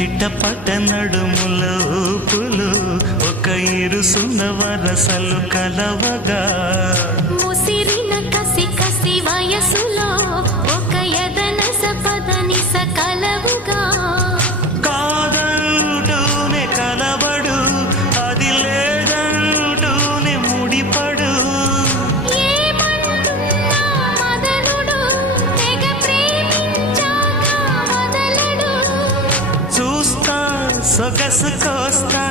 చిట్టపట్ట నడుముల ఊపులు ఒక ఇరుసున్న వరసలు కలవగా ముసిరిన కసి కసి వయసులో ఒక యదనస పదనిస కలవుగా కాదంటూనే కలబడు అది లేదంటూనే ముడిపడు ఏమంటున్నా మదనుడు తెగ ప్రేమించాక వదలడు చూస్తా సొగసు కోస్తా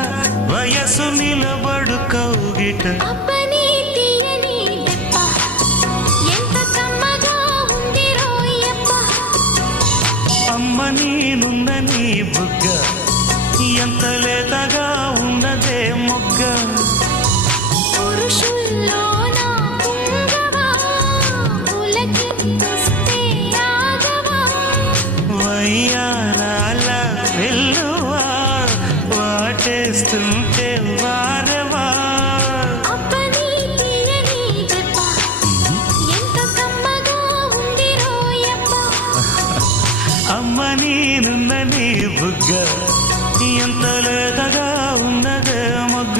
వయసు నిలబడు కౌగిట అబ్బని తీయని దెబ్బ ఎంత కమ్మగా ఉంది రోయప్ప అమ్మ నేనున్న నీ బుగ్గ ఎంత లేతగా ఉన్నదే మొగ్గ పురుషుల్లోన పుంగవా పులకింతుస్తే ఆగవా వయ్యారాల వెల్లువా వాటేస్తుంటే వారవా అబ్బని తీయని దెబ్బ ఎంత కమ్మగా ఉంది రోయప్ప అమ్మ నేనున్న నీ బుగ్గ ఎంత లేతగా ఉన్నదే మొగ్గ